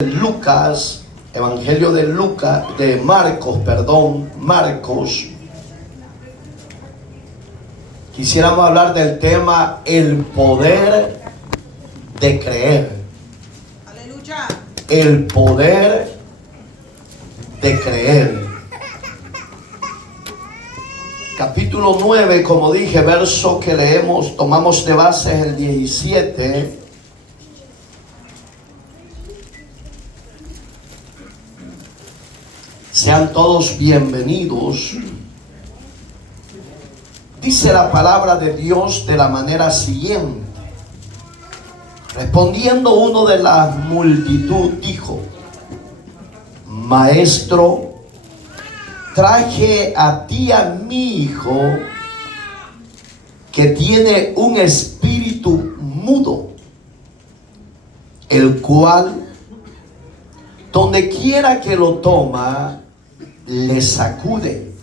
Lucas, Evangelio de Lucas, de Marcos, Marcos. Quisiéramos hablar del tema el poder de creer. Aleluya. El poder de creer. Capítulo 9, como dije, verso que leemos, tomamos de base el 17. Sean todos bienvenidos. Dice la palabra de Dios de la manera siguiente: respondiendo uno de la multitud dijo: Maestro, traje a ti a mi hijo que tiene un espíritu mudo, el cual donde quiera que lo toma le sacude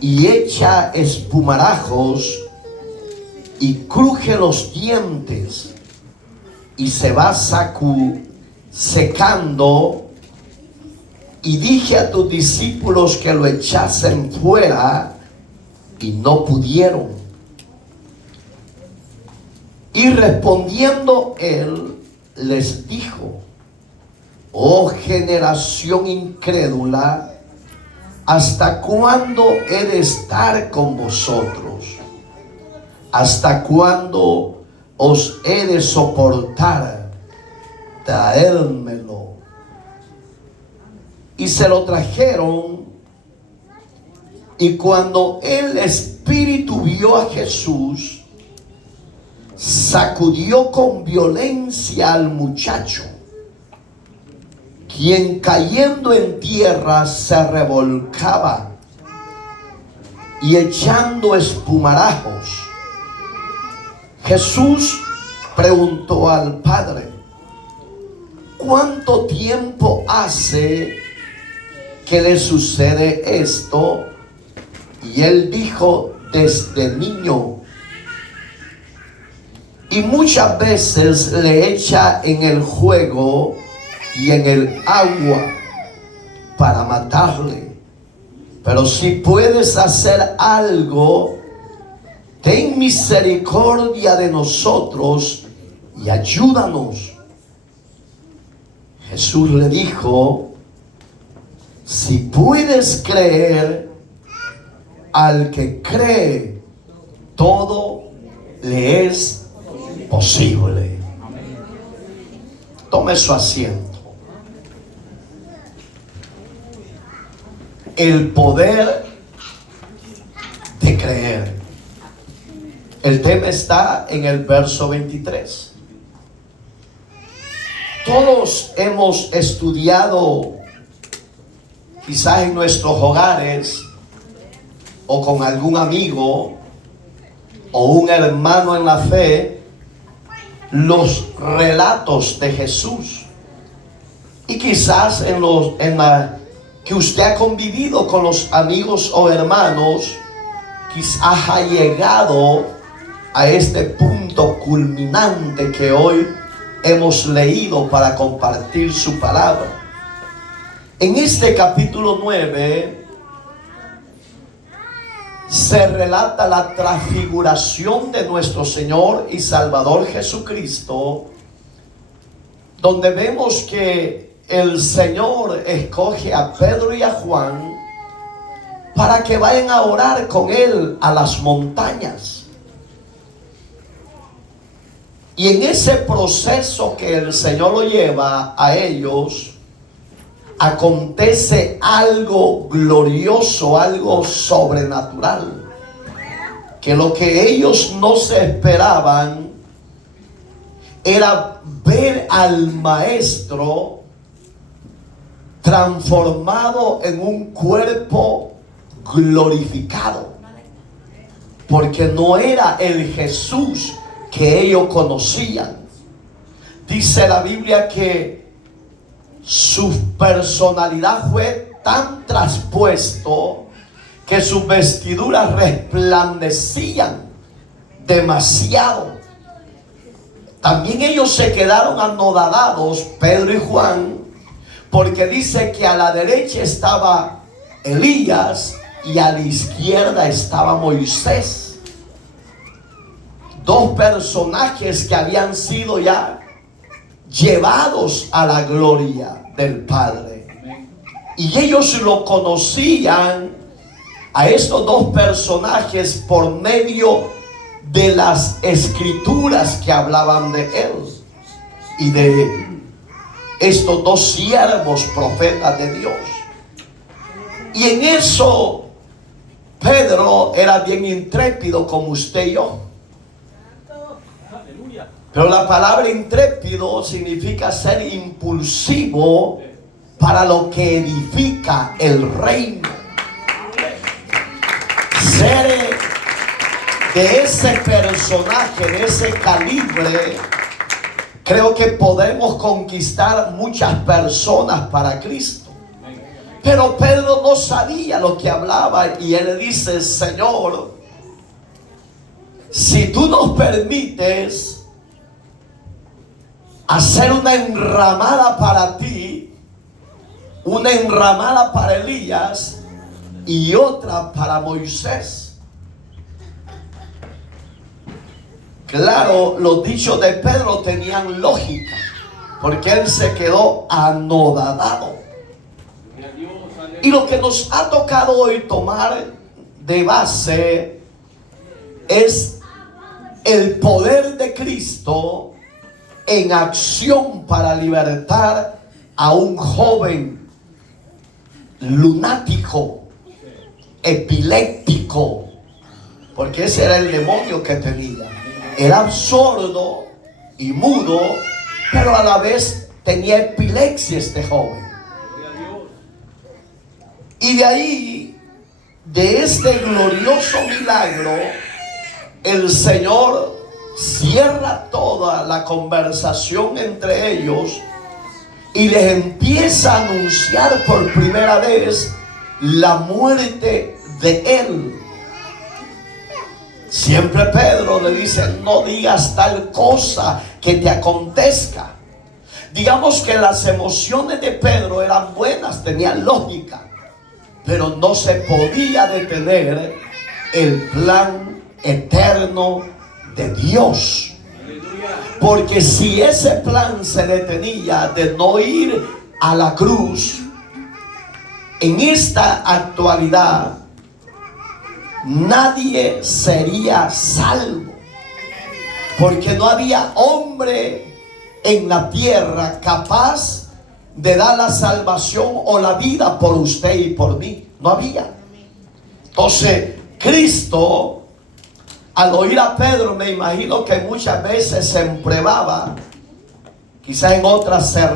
y echa espumarajos y cruje los dientes y se va secando. Y dije a tus discípulos que lo echasen fuera y no pudieron. Y respondiendo él les dijo: Oh generación incrédula, ¿hasta cuándo he de estar con vosotros? ¿Hasta cuándo os he de soportar? Traédmelo. Y se lo trajeron. Y cuando el espíritu vio a Jesús, sacudió con violencia al muchacho, quien cayendo en tierra se revolcaba y echando espumarajos. Jesús preguntó al Padre: ¿cuánto tiempo hace que le sucede esto? Y él dijo: desde niño. Y muchas veces le echa en el juego y en el agua para matarle. Pero si puedes hacer algo, ten misericordia de nosotros y ayúdanos. Jesús le dijo: si puedes creer, al que cree, todo le es posible. Tome su asiento. El poder de creer. El tema está en el verso 23. Todos hemos estudiado, quizás en nuestros hogares, o con algún amigo o un hermano en la fe, los relatos de Jesús. Y quizás que usted ha convivido con los amigos o hermanos, quizás ha llegado a este punto culminante que hoy hemos leído para compartir su palabra. En este capítulo 9 se relata la transfiguración de nuestro Señor y Salvador Jesucristo, donde vemos que el Señor escoge a Pedro y a Juan para que vayan a orar con Él a las montañas. Y en ese proceso que el Señor lo lleva a ellos, acontece algo glorioso, algo sobrenatural, que lo que ellos no se esperaban era ver al Maestro transformado en un cuerpo glorificado, porque no era el Jesús que ellos conocían. Dice la Biblia que su personalidad fue tan traspuesto que sus vestiduras resplandecían demasiado. también ellos se quedaron anonadados, Pedro y Juan, porque dice que a la derecha estaba Elías y a la izquierda estaba Moisés. Dos personajes que habían sido ya llevados a la gloria del Padre. Y ellos lo conocían a estos dos personajes por medio de las escrituras que hablaban de él y de estos dos siervos profetas de Dios. Y en eso Pedro era bien intrépido como usted y yo. Pero la palabra intrépido significa ser impulsivo para lo que edifica el reino. Ser de ese personaje, de ese calibre, creo que podemos conquistar muchas personas para Cristo. Pero Pedro no sabía lo que hablaba y él le dice: Señor, si tú nos permites hacer una enramada para ti, una enramada para Elías y otra para Moisés. Claro, los dichos de Pedro tenían lógica, porque él se quedó anodadado. Y lo que nos ha tocado hoy tomar de base es el poder de Cristo en acción para libertar a un joven lunático, epiléptico, porque ese era el demonio que tenía. Era sordo y mudo, pero a la vez tenía epilepsia este joven. Y de ahí, de este glorioso milagro, el Señor cierra toda la conversación entre ellos y les empieza a anunciar por primera vez la muerte de él. Siempre Pedro le dice: no digas tal cosa que te acontezca. Digamos que las emociones de Pedro eran buenas, tenían lógica, pero no se podía detener el plan eterno de Dios. Porque si ese plan se detenía de no ir a la cruz, en esta actualidad nadie sería salvo, porque no había hombre en la tierra capaz de dar la salvación o la vida por usted y por mí. No había. Entonces Cristo, al oír a Pedro, me imagino que muchas veces se empruebaba, quizás en otras se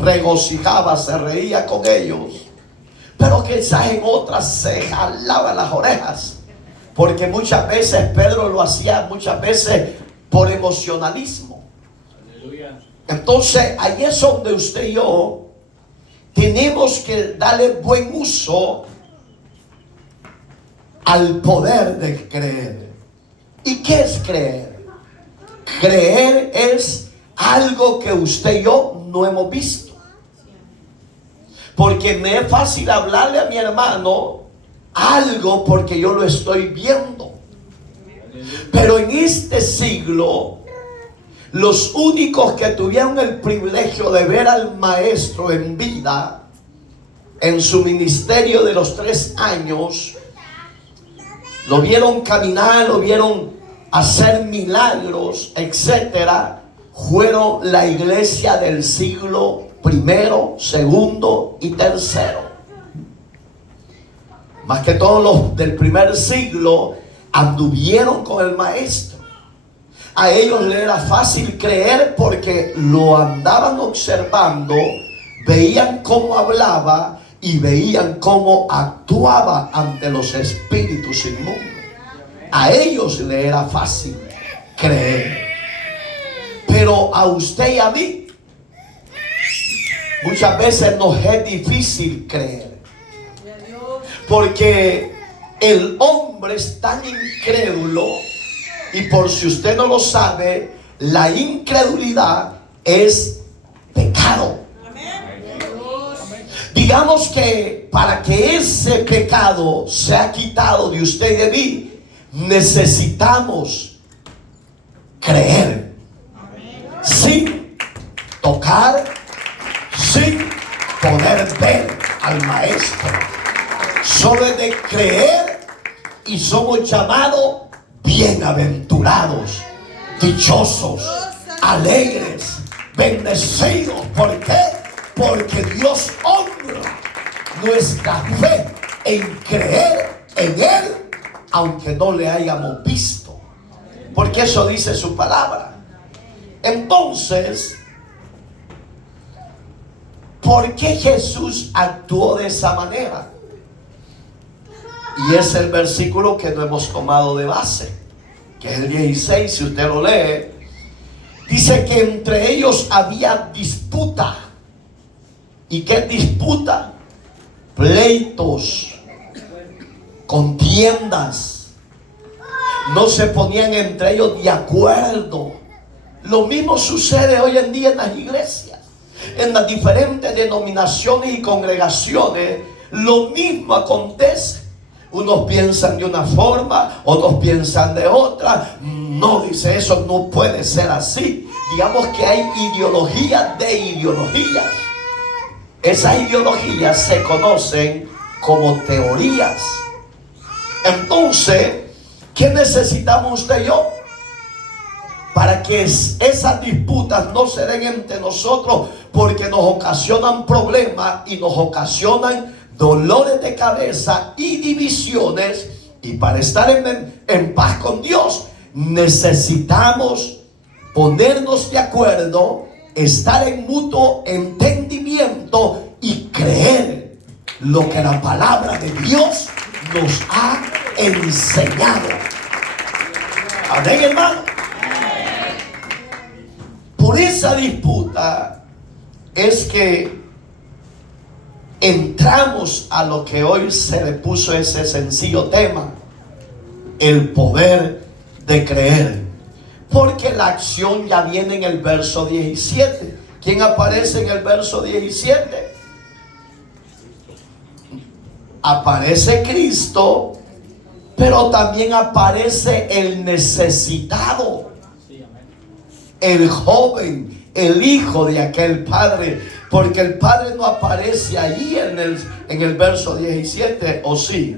regocijaba, se reía con ellos, pero quizás en otras se jalaba las orejas, porque muchas veces Pedro lo hacía, muchas veces por emocionalismo. Aleluya. Entonces ahí es donde usted y yo tenemos que darle buen uso al poder de creer. ¿Y qué es creer? Creer es algo que usted y yo no hemos visto. Porque me es fácil hablarle a mi hermano algo porque yo lo estoy viendo. Pero en este siglo, los únicos que tuvieron el privilegio de ver al maestro en vida, en su ministerio de los 3 años, lo vieron caminar, lo vieron hacer milagros, etcétera, fueron la iglesia del siglo primero, segundo y tercero. Más que todos los del primer siglo anduvieron con el maestro. A ellos les era fácil creer porque lo andaban observando, veían cómo hablaba y veían cómo actuaba ante los espíritus inmundos. A ellos les era fácil creer. Pero a usted y a mí muchas veces nos es difícil creer. Porque el hombre es tan incrédulo, y por si usted no lo sabe, la incredulidad es pecado. Digamos que para que ese pecado sea quitado de usted y de mí, necesitamos creer. Sin tocar, sin poder ver al Maestro. Solo es de creer y somos llamados bienaventurados, dichosos, alegres, bendecidos. ¿Por qué? Porque Dios honra nuestra fe en creer en Él, aunque no le hayamos visto. Porque eso dice su palabra. Entonces, ¿por qué Jesús actuó de esa manera? Y es el versículo que no hemos tomado de base, que es el 16, si usted lo lee. Dice que entre ellos había disputa. ¿Y qué disputa? Pleitos, contiendas. No se ponían entre ellos de acuerdo. Lo mismo sucede hoy en día en las iglesias, en las diferentes denominaciones y congregaciones. Lo mismo acontece. Unos piensan de una forma, otros piensan de otra. No, dice, eso no puede ser así. Digamos que hay ideologías de ideologías. Esas ideologías se conocen como teorías. Entonces, ¿qué necesitamos usted y yo? Para que esas disputas no se den entre nosotros, porque nos ocasionan problemas y nos ocasionan dolores de cabeza y divisiones. Y para estar en paz con Dios, necesitamos ponernos de acuerdo, estar en mutuo entendimiento y creer lo que la palabra de Dios nos ha enseñado. Amén, hermano. Por esa disputa es que entramos a lo que hoy se le puso ese sencillo tema: el poder de creer. Porque la acción ya viene en el verso 17. ¿Quién aparece en el verso 17? Aparece Cristo, pero también aparece el necesitado, el joven, el hijo de aquel padre. Porque el padre no aparece allí en el verso 17, ¿o sí?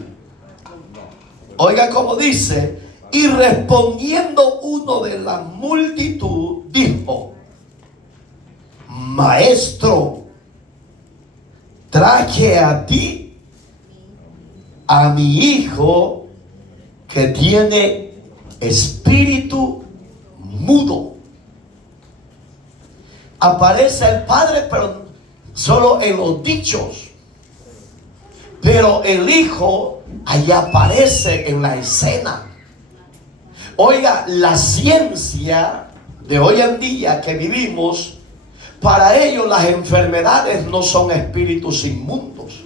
Oiga cómo dice: y respondiendo uno de la multitud, dijo: Maestro, traje a ti a mi hijo que tiene espíritu mudo. Aparece el padre, pero solo en los dichos. Pero el hijo allá aparece en la escena. Oiga, la ciencia de hoy en día que vivimos, para ellos las enfermedades no son espíritus inmundos.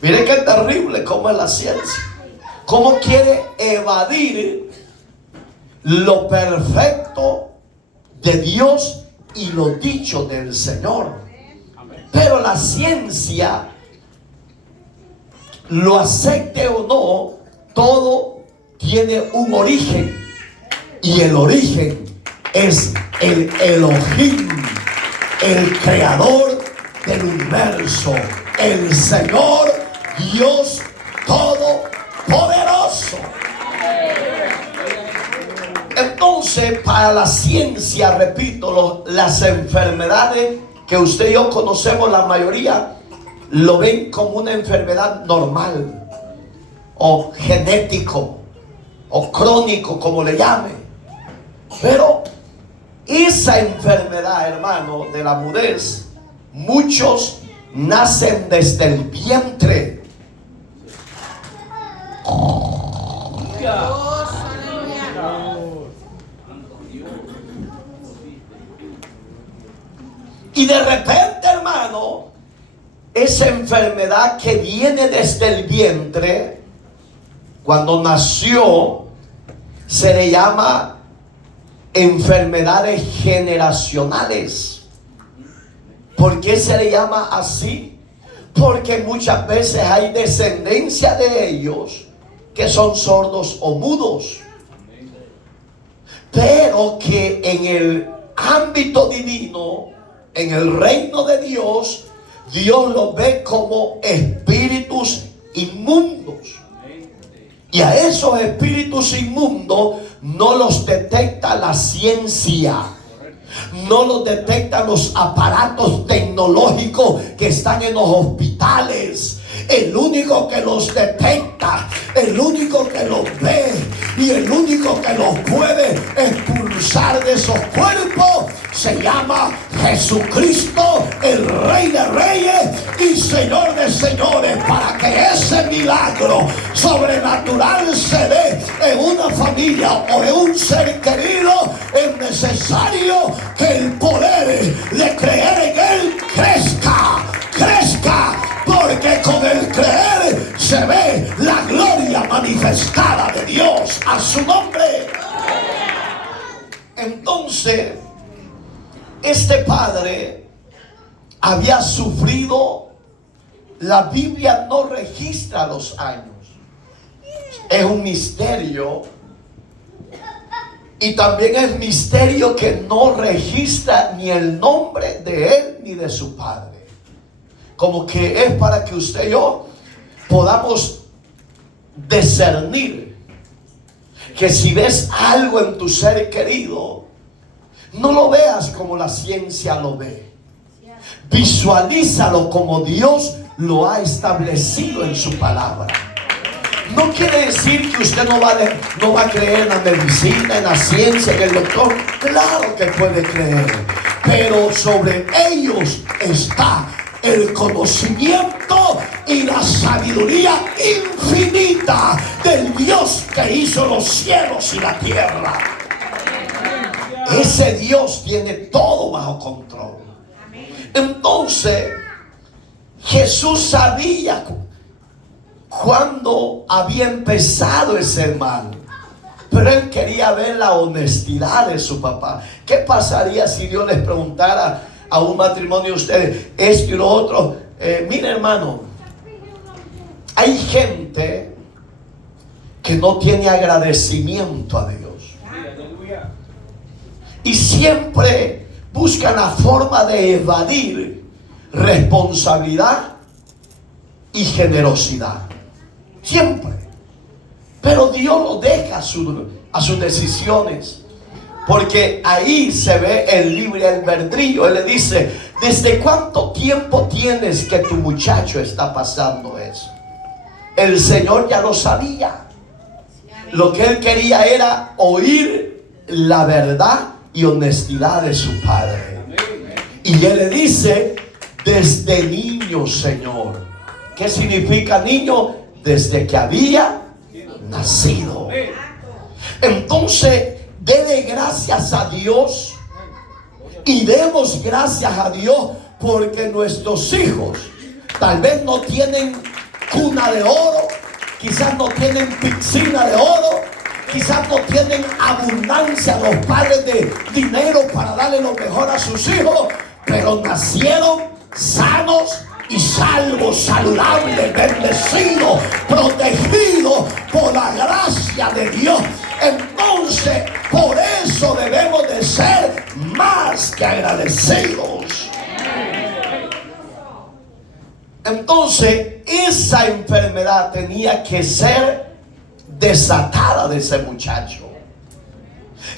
Mire qué terrible cómo es la ciencia. Cómo quiere evadir lo perfecto de Dios y lo dicho del Señor. Pero la ciencia, lo acepte o no, todo tiene un origen. Y el origen es el Elohim, el creador del universo, el Señor Dios Todopoderoso. Entonces, para la ciencia, repito, las enfermedades que usted y yo conocemos, la mayoría lo ven como una enfermedad normal, o genético, o crónico, como le llame. Pero esa enfermedad, hermano, de la mudez, muchos nacen desde el vientre. Y de repente, hermano, esa enfermedad que viene desde el vientre, cuando nació, se le llama enfermedades generacionales. ¿Por qué se le llama así? Porque muchas veces hay descendencia de ellos que son sordos o mudos, pero que en el ámbito divino, en el reino de Dios, Dios los ve como espíritus inmundos. Y a esos espíritus inmundos no los detecta la ciencia, no los detectan los aparatos tecnológicos que están en los hospitales. El único que los detecta, el único que los ve y el único que los puede expulsar de esos cuerpos se llama Jesucristo, el Rey de Reyes y Señor de Señores, para que ese milagro sobrenatural se dé en una familia o en un ser querido. Es necesario que el poder de creer en Él crezca, porque con el creer se ve la gloria manifestada de Dios a su nombre. Entonces, este padre había sufrido, la Biblia no registra los años, es un misterio, y también es misterio que no registra ni el nombre de él ni de su padre. Como que es para que usted y yo podamos discernir que si ves algo en tu ser querido, no lo veas como la ciencia lo ve. Visualízalo como Dios lo ha establecido en su palabra. No quiere decir que usted no va a creer en la medicina, en la ciencia, en el doctor. Claro que puede creer, pero sobre ellos está el conocimiento y la sabiduría infinita del Dios que hizo los cielos y la tierra. Ese Dios tiene todo bajo control. Entonces, Jesús sabía cuándo había empezado ese mal, pero él quería ver la honestidad de su papá. ¿Qué pasaría si Dios les preguntara a un matrimonio de ustedes esto y lo otro? Mire, hermano, hay gente que no tiene agradecimiento a Dios y siempre buscan la forma de evadir responsabilidad y generosidad, siempre. Pero Dios lo deja a sus decisiones, porque ahí se ve el libre albedrío. Él le dice: ¿desde cuánto tiempo tienes que tu muchacho está pasando eso? El Señor ya lo sabía. Lo que él quería era oír la verdad y honestidad de su padre. Y él le dice: desde niño, Señor. ¿Qué significa niño? Desde que había nacido. Entonces, dele gracias a Dios y demos gracias a Dios porque nuestros hijos tal vez no tienen cuna de oro, quizás no tienen piscina de oro, quizás no tienen abundancia los padres de dinero para darle lo mejor a sus hijos, pero nacieron sanos y salvos, saludables, bendecidos, protegidos por la gracia de Dios. Entonces, por eso debemos de ser más que agradecidos. Entonces, esa enfermedad tenía que ser desatada de ese muchacho.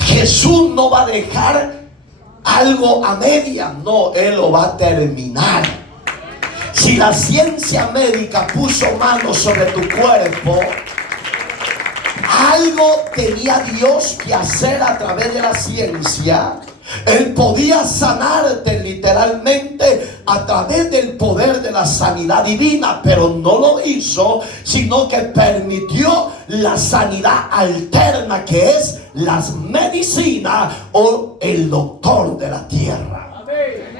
Jesús no va a dejar algo a media, no, Él lo va a terminar. Si la ciencia médica puso manos sobre tu cuerpo, algo tenía Dios que hacer a través de la ciencia. Él podía sanarte literalmente a través del poder de la sanidad divina, pero no lo hizo, sino que permitió la sanidad alterna, que es las medicinas o el doctor de la tierra.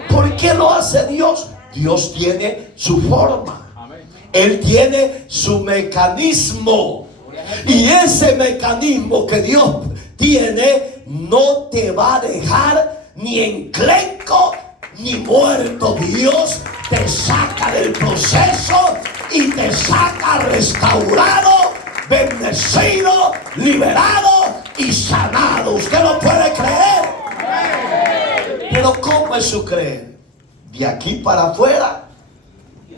¿Por qué lo hace Dios? Dios tiene su forma, Él tiene su mecanismo, y ese mecanismo que Dios tiene no te va a dejar ni enclenco ni muerto. Dios te saca del proceso y te saca restaurado, bendecido, liberado y sanado. ¿Usted lo puede creer? Pero ¿cómo es su creer? ¿De aquí para afuera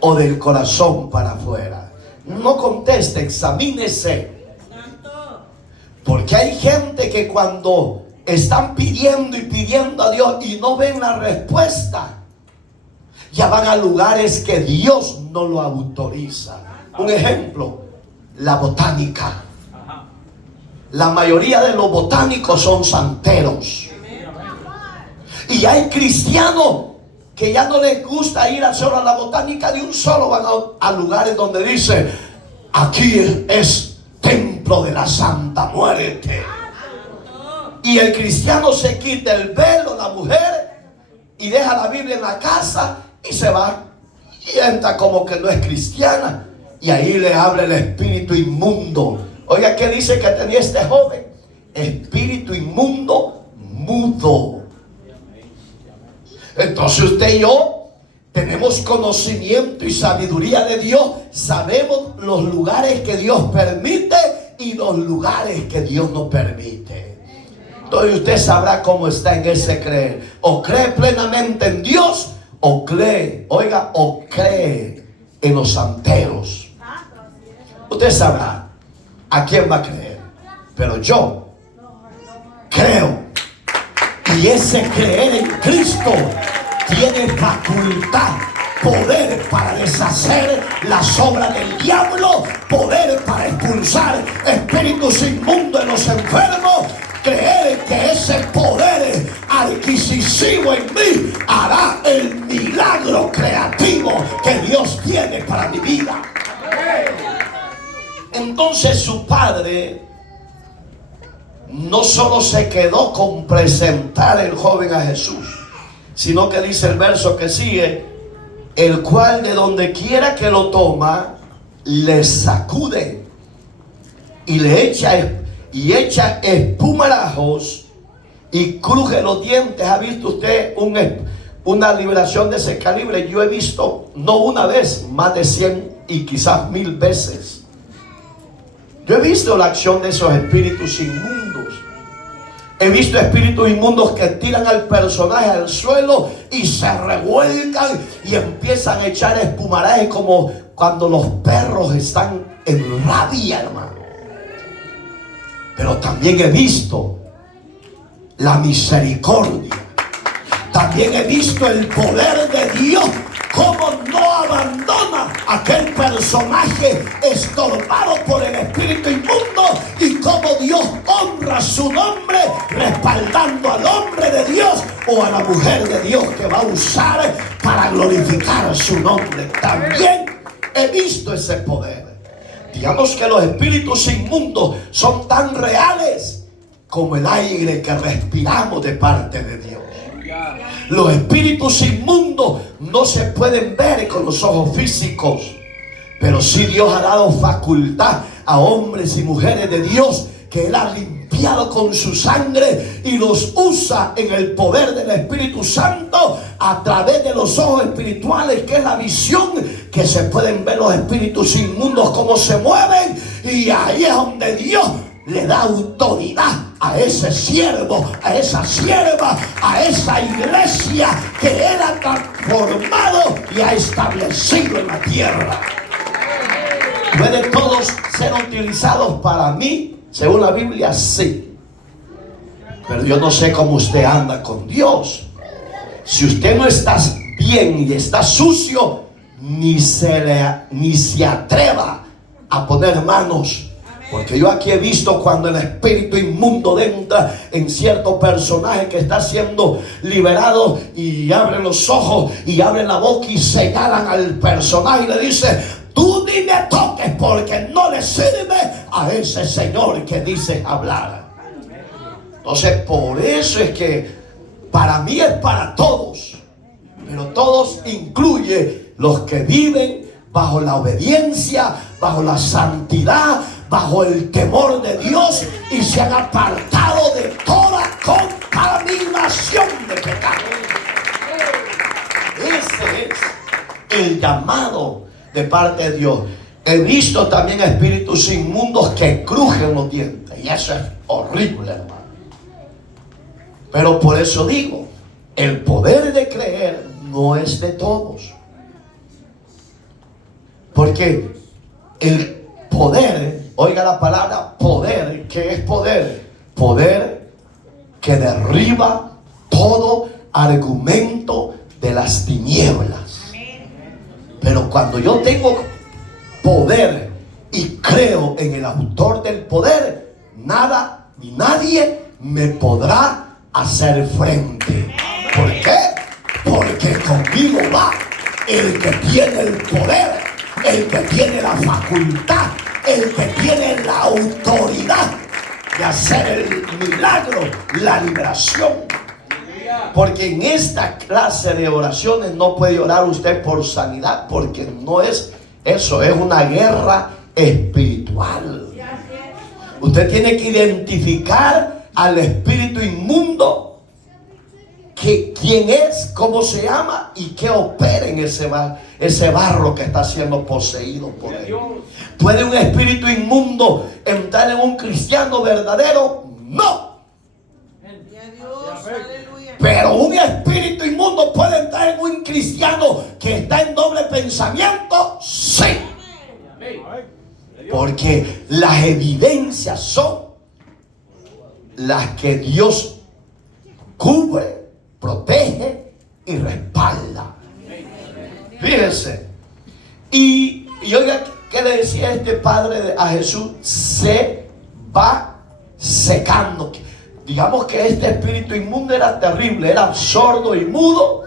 o del corazón para afuera? No conteste, examínese. Porque hay gente que cuando están pidiendo y pidiendo a Dios y no ven la respuesta, ya van a lugares que Dios no lo autoriza. Un ejemplo, la botánica. La mayoría de los botánicos son santeros. Y hay cristianos que ya no les gusta ir solo a la botánica de un solo, van a lugares donde dice: aquí es templo de la Santa Muerte. Y el cristiano se quita el velo, la mujer, y deja la Biblia en la casa y se va y entra como que no es cristiana, y ahí le habla el espíritu inmundo. Oiga, ¿qué dice que tenía este joven? Espíritu inmundo mudo. Entonces usted y yo tenemos conocimiento y sabiduría de Dios. Sabemos los lugares que Dios permite y los lugares que Dios no permite. Entonces usted sabrá cómo está en ese creer. O cree plenamente en Dios, o cree, oiga, o cree en los santeros. Usted sabrá a quién va a creer. Pero yo creo. Y ese creer en Cristo tiene facultad, poder para deshacer las obras del diablo, poder para expulsar espíritus inmundos en los enfermos. Creer que ese poder adquisitivo en mí hará el milagro creativo que Dios tiene para mi vida. Entonces su padre no solo se quedó con presentar el joven a Jesús, sino que dice el verso que sigue: el cual de donde quiera que lo toma, le sacude y le echa espumarajos y cruje los dientes. ¿Ha visto usted una liberación de ese calibre? Yo he visto, no una vez, más de 100 y quizás 1000 veces. Yo he visto la acción de esos espíritus inmundos. He visto espíritus inmundos que tiran al personaje al suelo y se revuelcan y empiezan a echar espumaraje, como cuando los perros están en rabia, hermano. Pero también he visto la misericordia. También he visto el poder de Dios, cómo no abandona a aquel personaje estorbado por el espíritu inmundo, y cómo Dios honra su nombre respaldando al hombre de Dios o a la mujer de Dios que va a usar para glorificar su nombre. También he visto ese poder. Digamos que los espíritus inmundos son tan reales como el aire que respiramos de parte de Dios. Los espíritus inmundos no se pueden ver con los ojos físicos, pero sí Dios ha dado facultad a hombres y mujeres de Dios que Él ha limpiado con su sangre y los usa en el poder del Espíritu Santo a través de los ojos espirituales, que es la visión, que se pueden ver los espíritus inmundos cómo se mueven, y ahí es donde Dios le da autoridad a ese siervo, a esa sierva, a esa iglesia que Él ha transformado y ha establecido en la tierra. ¿Pueden todos ser utilizados para mí? Según la Biblia, sí. Pero yo no sé cómo usted anda con Dios. Si usted no está bien y está sucio, ni se atreva a poner manos. Porque yo aquí he visto cuando el espíritu inmundo entra en cierto personaje que está siendo liberado, y abren los ojos y abren la boca y señalan al personaje y le dice: tú ni me toques, porque no le sirve a ese señor que dice hablar. Entonces, por eso es que para mí es para todos, pero todos incluye los que viven bajo la obediencia, bajo la santidad, bajo el temor de Dios y se han apartado de toda contaminación de pecado. Ese es el llamado de parte de Dios. He visto también espíritus inmundos que crujen los dientes, y eso es horrible, hermano. Pero por eso digo, el poder de creer no es de todos. Porque el poder, oiga la palabra poder, ¿qué es poder? Poder que derriba todo argumento de las tinieblas. Pero cuando yo tengo poder y creo en el autor del poder, nada ni nadie me podrá hacer frente. ¿Por qué? Porque conmigo va el que tiene el poder, el que tiene la facultad, el que tiene la autoridad de hacer el milagro, la liberación. Porque en esta clase de oraciones no puede orar usted por sanidad, porque no es eso, es una guerra espiritual. Usted tiene que identificar al espíritu inmundo, que quién es, cómo se llama y qué opera en ese barro que está siendo poseído por él. ¿Puede un espíritu inmundo entrar en un cristiano verdadero? No. Pero un espíritu inmundo puede entrar en un cristiano que está en doble pensamiento. Sí. Porque las evidencias son las que Dios cubre, protege y respalda. Fíjense. Y oiga, ¿qué le decía este padre a Jesús? Se va secando. Digamos que este espíritu inmundo era terrible, era sordo y mudo.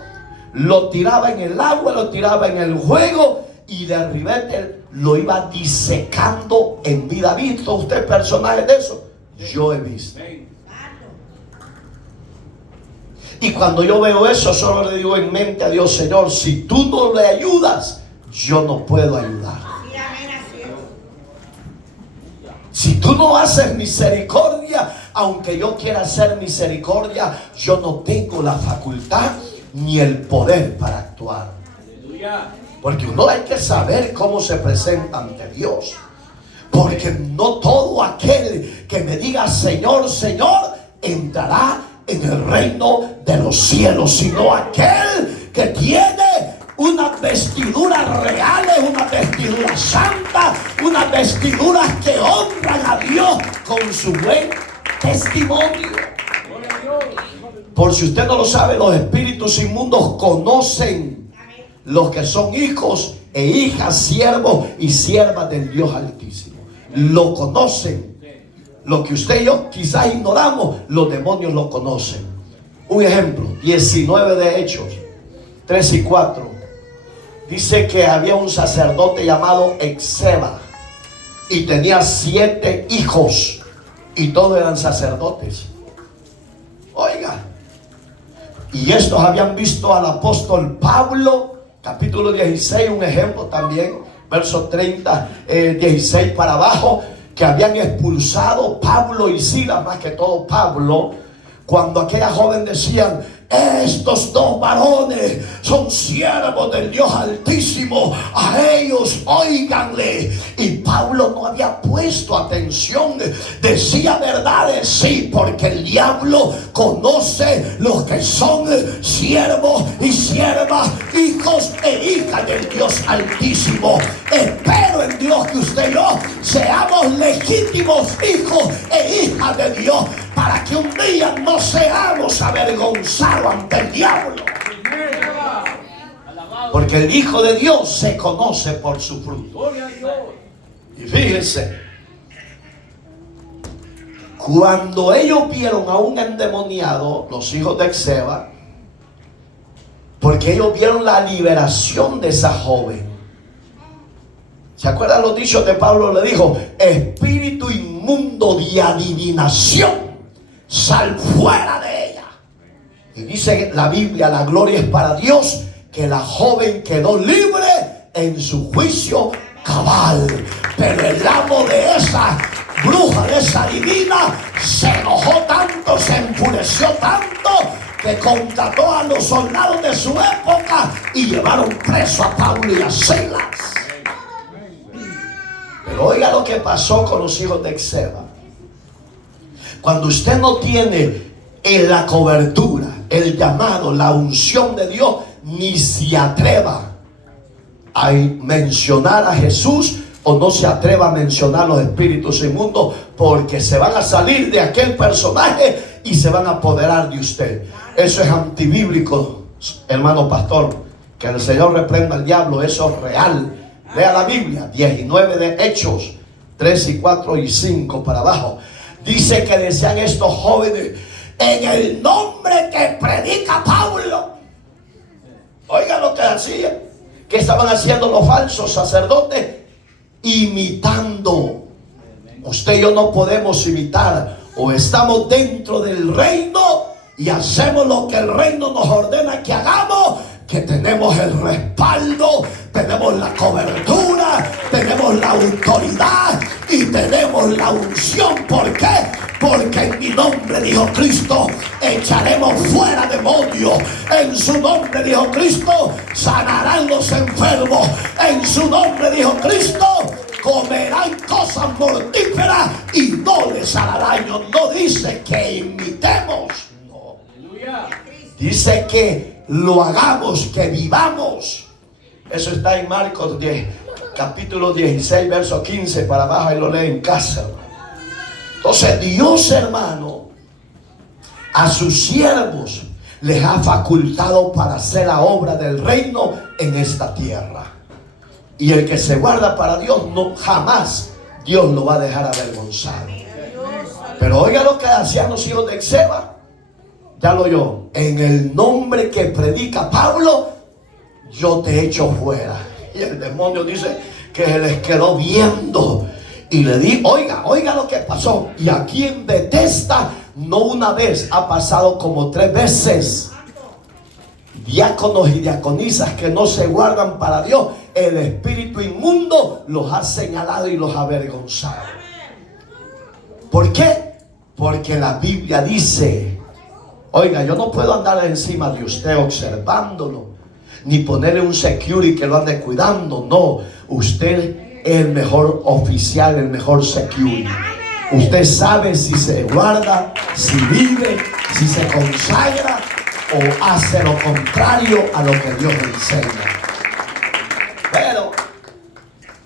Lo tiraba en el agua, lo tiraba en el fuego y de ribete lo iba disecando en vida. ¿Ha visto usted personajes de eso? Yo he visto. Y cuando yo veo eso, solo le digo en mente a Dios: Señor, si tú no le ayudas, yo no puedo ayudar. Si tú no haces misericordia, aunque yo quiera hacer misericordia, yo no tengo la facultad ni el poder para actuar. Porque uno hay que saber cómo se presenta ante Dios. Porque no todo aquel que me diga Señor, Señor, entrará en el reino de los cielos, sino aquel que tiene unas vestiduras reales, unas vestiduras santas, unas vestiduras que honran a Dios con su buen testimonio. Por si usted no lo sabe, los espíritus inmundos conocen los que son hijos e hijas, siervos y siervas del Dios Altísimo. Lo conocen. Lo que usted y yo quizás ignoramos, los demonios lo conocen. Un ejemplo, 19 de Hechos 3 y 4. Dice que había un sacerdote llamado Esceva y tenía 7 hijos y todos eran sacerdotes. Oiga, y estos habían visto al apóstol Pablo, capítulo 16, un ejemplo también, verso 30, 16 para abajo, que habían expulsado Pablo y Silas, más que todo Pablo, cuando aquella joven decían: estos 2 varones son siervos del Dios Altísimo, a ellos óiganle. Y Pablo no había puesto atención, decía verdades, sí, porque el diablo conoce los que son siervos y siervas, hijos e hijas del Dios Altísimo. Espero en Dios que usted y yo seamos legítimos hijos e hijas de Dios, para que un día no seamos avergonzados ante el diablo. Porque el Hijo de Dios se conoce por su fruto. Y fíjense, cuando ellos vieron a un endemoniado, los hijos de Esceva, porque ellos vieron la liberación de esa joven. ¿Se acuerdan los dichos de Pablo? Le dijo: espíritu inmundo de adivinación, sal fuera de ella. Y dice la Biblia, la gloria es para Dios, que la joven quedó libre en su juicio cabal. Pero el amo de esa bruja, de esa divina, se enojó tanto, se enfureció tanto, que contrató a los soldados de su época y llevaron preso a Pablo y a Silas. Pero oiga lo que pasó con los hijos de Esceva. Cuando usted no tiene en la cobertura, el llamado, la unción de Dios, ni se atreva a mencionar a Jesús, o no se atreva a mencionar los espíritus inmundos, porque se van a salir de aquel personaje y se van a apoderar de usted. Eso es antibíblico, hermano pastor. Que el Señor reprenda al diablo, eso es real. Lea la Biblia, 19 de Hechos, 3 y 4 y 5 para abajo. Dice que decían estos jóvenes: en el nombre que predica Pablo. Oigan lo que hacían. ¿Qué estaban haciendo los falsos sacerdotes? Imitando. Usted y yo no podemos imitar. O estamos dentro del reino y hacemos lo que el reino nos ordena que hagamos, que tenemos el respaldo, tenemos la cobertura, tenemos la autoridad y tenemos la unción. ¿Por qué? Porque en mi nombre, dijo Cristo, echaremos fuera demonios. En su nombre, dijo Cristo, sanarán los enfermos. En su nombre, dijo Cristo, comerán cosas mortíferas y no les hará daño. No dice que imitemos, no. Dice que lo hagamos, que vivamos. Eso está en Marcos 10, capítulo 16, verso 15 para abajo, y lo lee en casa. Entonces Dios, hermano, a sus siervos les ha facultado para hacer la obra del reino en esta tierra. Y el que se guarda para Dios, no, jamás Dios lo va a dejar avergonzado. Pero oiga lo que hacían los hijos de Esceva. Ya lo oyó. En el nombre que predica Pablo, yo te echo fuera. Y el demonio dice que se les quedó viendo. Y le di, oiga lo que pasó. Y aquí en Bethesda, no una vez, ha pasado como 3 veces. Diáconos y diaconisas que no se guardan para Dios, el espíritu inmundo los ha señalado y los ha avergonzado. ¿Por qué? Porque la Biblia dice: oiga, yo no puedo andar encima de usted observándolo, ni ponerle un security que lo ande cuidando. No, usted es el mejor oficial, el mejor security. Usted sabe si se guarda, si vive, si se consagra o hace lo contrario a lo que Dios le enseña. Pero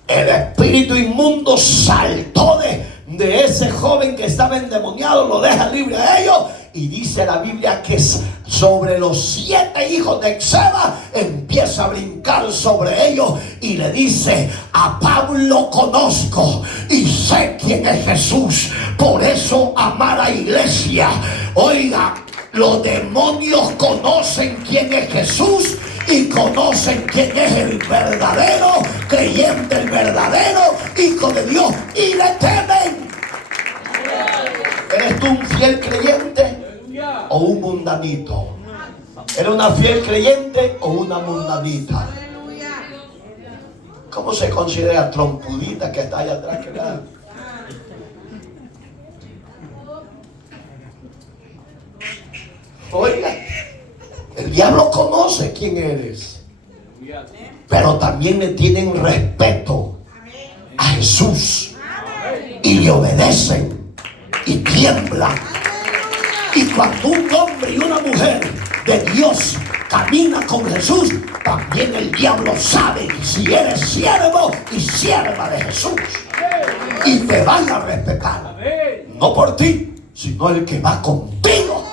el espíritu inmundo saltó de ese joven que estaba endemoniado, lo deja libre a ellos. Y dice la Biblia que sobre los 7 hijos de Esceva empieza a brincar sobre ellos y le dice: a Pablo conozco y sé quién es Jesús, por eso, amada iglesia, oiga, los demonios conocen quién es Jesús y conocen quién es el verdadero creyente, el verdadero hijo de Dios, y le temen. ¿Eres tú un fiel creyente o un mundanito? ¿Eres una fiel creyente o una mundanita? ¿Cómo se considera trompudita que está allá atrás? Oiga, el diablo conoce quién eres, pero también le tienen respeto a Jesús y le obedecen y tiemblan. Y cuando un hombre y una mujer de Dios camina con Jesús, también el diablo sabe si eres siervo y sierva de Jesús, y te van a respetar, no por ti, sino el que va contigo.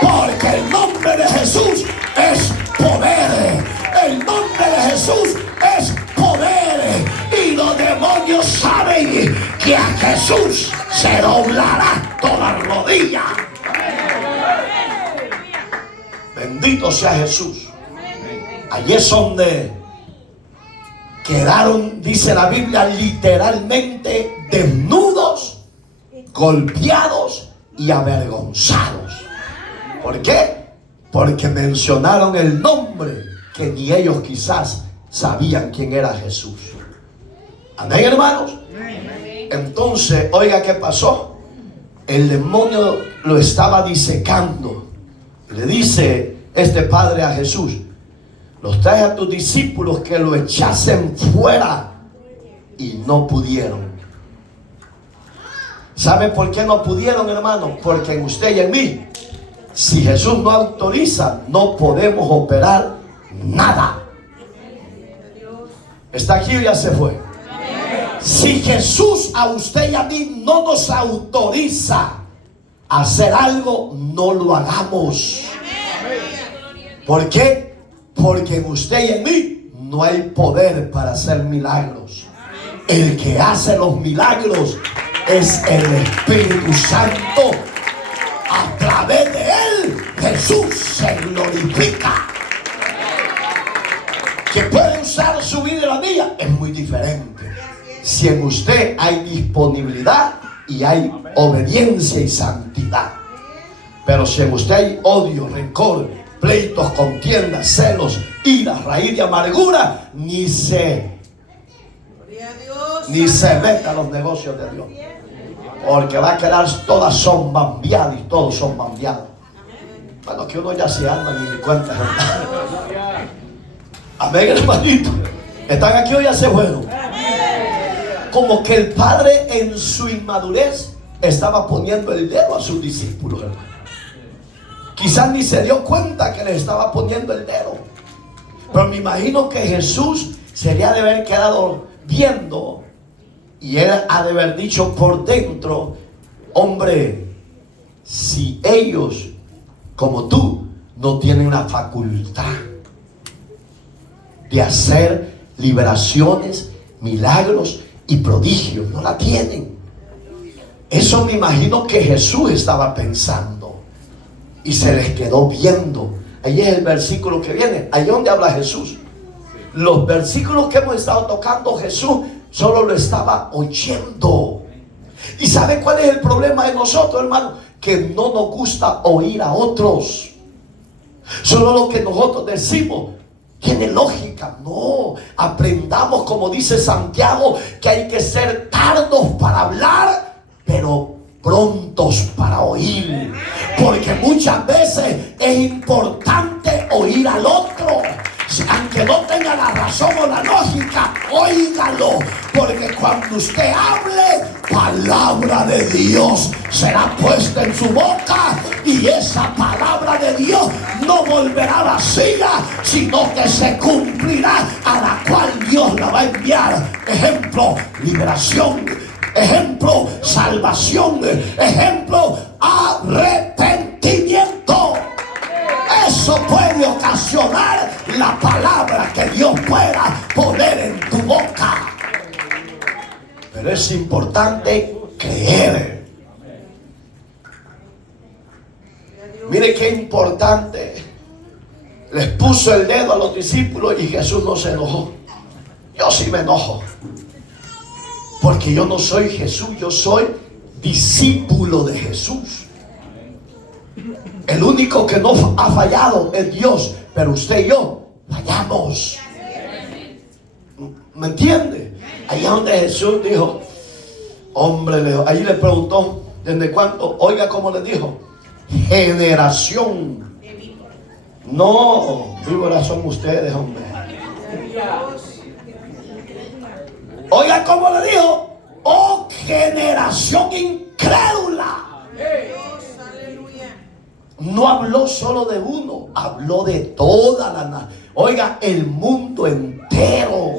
Porque el nombre de Jesús es poder. El nombre de Jesús es poder. Y los demonios saben que a Jesús se doblará toda rodilla. Bendito sea Jesús. Allí es donde quedaron, dice la Biblia, literalmente desnudos, golpeados y avergonzados. ¿Por qué? Porque mencionaron el nombre que ni ellos quizás sabían quién era Jesús. Amén, hermanos. Entonces, oiga qué pasó. El demonio lo estaba disecando. Le dice este padre a Jesús: los traes a tus discípulos que lo echasen fuera, y no pudieron. ¿Sabe por qué no pudieron, hermano? Porque en usted y en mí, si Jesús no autoriza, no podemos operar nada. ¿Está aquí o ya se fue? Si Jesús a usted y a mí no nos autoriza a hacer algo, no lo hagamos. ¿Por qué? Porque en usted y en mí no hay poder para hacer milagros. El que hace los milagros es el Espíritu Santo. A través de él, Jesús se glorifica. Que puede usar su vida y la mía es muy diferente. Si en usted hay disponibilidad y hay obediencia y santidad. Pero si en usted hay odio, rencor, pleitos, contiendas, celos, ira, raíz de amargura, ni se meta a los negocios de Dios. Porque va a quedar, todas son bambeadas y todos son bambeados. Bueno, que uno ya se anda ni cuenta. Amén, hermanito. ¿Están aquí o ya se fueron? Como que el padre en su inmadurez estaba poniendo el dedo a sus discípulos, hermano. Quizás ni se dio cuenta que les estaba poniendo el dedo. Pero me imagino que Jesús sería de haber quedado viendo, y él ha de haber dicho por dentro: hombre, si ellos como tú no tienen la facultad de hacer liberaciones, milagros y prodigios, no la tienen. Eso me imagino que Jesús estaba pensando y se les quedó viendo. Ahí es el versículo que viene, ahí donde habla Jesús. Los versículos que hemos estado tocando, Jesús solo lo estaba oyendo. ¿Y sabe cuál es el problema de nosotros, hermano? Que no nos gusta oír a otros. Solo lo que nosotros decimos tiene lógica. No, aprendamos, como dice Santiago, que hay que ser tardos para hablar, pero prontos para oír. Porque muchas veces es importante oír al otro. Aunque no tenga la razón o la lógica, óigalo. Porque cuando usted hable, palabra de Dios será puesta en su boca. Y esa palabra de Dios no volverá vacía, sino que se cumplirá, a la cual Dios la va a enviar. Ejemplo, liberación. Ejemplo, salvación. Ejemplo, arrepentimiento. Eso puede ocasionar la palabra que Dios pueda poner en tu boca. Pero es importante creer. Mire qué importante. Les puso el dedo a los discípulos y Jesús no se enojó. Yo sí me enojo. Porque yo no soy Jesús, yo soy discípulo de Jesús. El único que no ha fallado es Dios, pero usted y yo fallamos. ¿Me entiende? Ahí es donde Jesús dijo, hombre, ahí le preguntó, ¿desde cuánto? Oiga cómo le dijo, generación. No, víboras son ustedes, hombre. Oiga cómo le dijo, oh generación incrédula. No habló solo de uno, habló de toda la nación. Oiga, el mundo entero.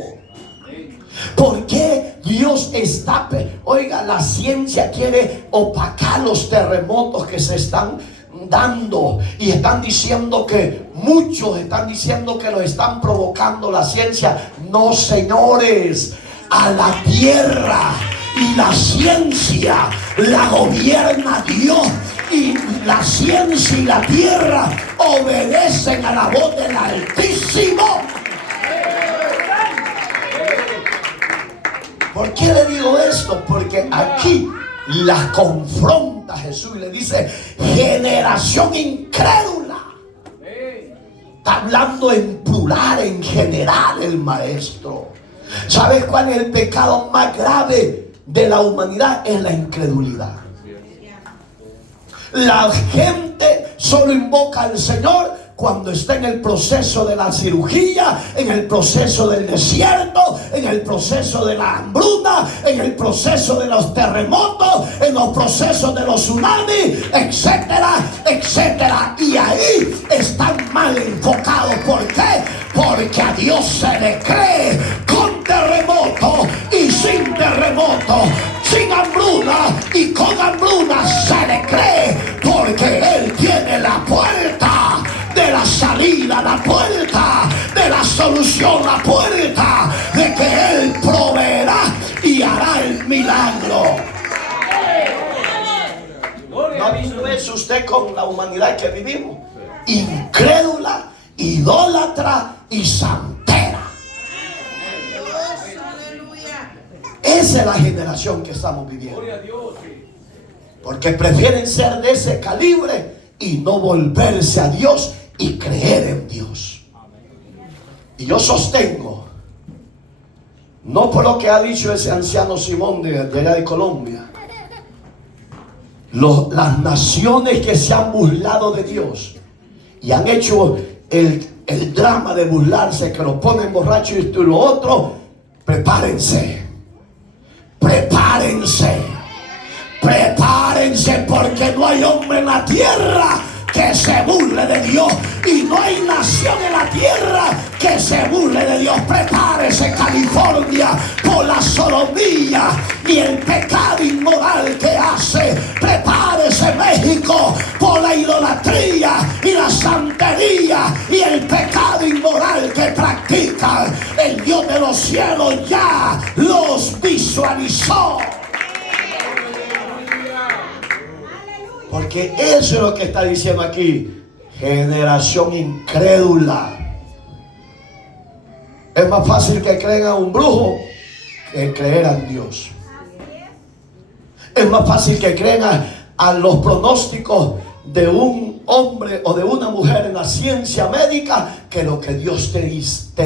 ¿Por qué Dios está? Oiga, la ciencia quiere opacar los terremotos que se están dando. Y están diciendo que, muchos están diciendo que lo están provocando la ciencia. No, señores, a la tierra y la ciencia la gobierna Dios. Y la ciencia y la tierra obedecen a la voz del Altísimo. ¿Por qué le digo esto? Porque aquí la confronta Jesús y le dice, generación incrédula. Está hablando en plural, en general, el maestro. ¿Sabes cuál es el pecado más grave de la humanidad? Es la incredulidad. La gente solo invoca al Señor cuando está en el proceso de la cirugía, en el proceso del desierto, en el proceso de la hambruna, en el proceso de los terremotos, en los procesos de los tsunamis, etcétera, etcétera. Y ahí están mal enfocados. ¿Por qué? Porque a Dios se le cree con terremoto y sin terremoto, sin hambruna y con hambruna se le cree, porque Él tiene la puerta de la salida, la puerta de la solución, la puerta de que Él proveerá y hará el milagro. ¿No ha visto eso usted con la humanidad que vivimos? Incrédula, idólatra y santera. Esa es la generación que estamos viviendo. Porque prefieren ser de ese calibre y no volverse a Dios y creer en Dios. Y yo sostengo, no por lo que ha dicho ese anciano Simón de allá de Colombia, las naciones que se han burlado de Dios y han hecho el drama de burlarse, que lo ponen borracho y esto y lo otro, prepárense, prepárense, prepárense, porque no hay hombre en la tierra que se burle de Dios, y no hay nación en la tierra que se burle de Dios. Prepárese California por la sodomía y el pecado inmoral que hace. Prepárese México por la idolatría y la santería y el pecado inmoral que practica. El Dios de los cielos ya los visualizó. Porque eso es lo que está diciendo aquí. Generación incrédula. Es más fácil que crean a un brujo que creer en Dios. Es más fácil que crean a los pronósticos de un hombre o de una mujer en la ciencia médica que lo que Dios te